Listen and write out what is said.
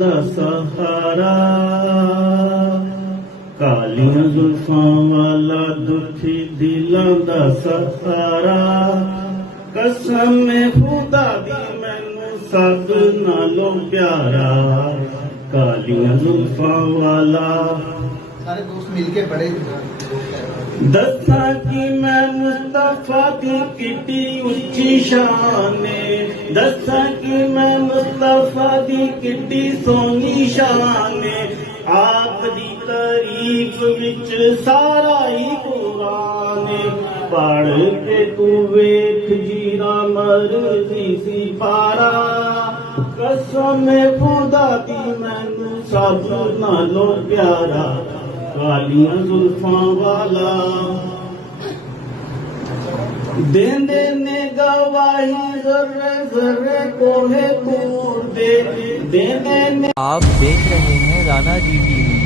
ਦਾ ਸਹਾਰਾ ਕਾਲੀਆਂ ਜ਼ੁਲਫਾਂ ਵਾਲਾ ਦੁਖੀ ਦਿਲਾਂ ਦਾ ਸਹਾਰਾ ਕਸਮ ਹੈ ਖੁਦਾ ਦੀ ਮੈਨੂੰ ਸਭ ਨਾਲੋਂ ਪਿਆਰਾ ਕਾਲੀਆਂ ਜ਼ੁਲਫਾਂ ਵਾਲਾ सारे दोस्त मिलके बड़े दसा कि मैं मुस्तफा की किटी उच्ची शान दसा कि मैं मुस्तफा की किटी सोनी शान आप दी तारीफ विच सारा ही कुरान पढ़ के तू वेख जीरा मरजी सी पारा कसम खुदा दी मैनू सब नालों प्यारा कालियां जुल्फां वाला देंदे ने गवाही जर्रे जर्रे कोहे तूर दे देंदे ने। आप देख रहे हैं राणा जी टीवी।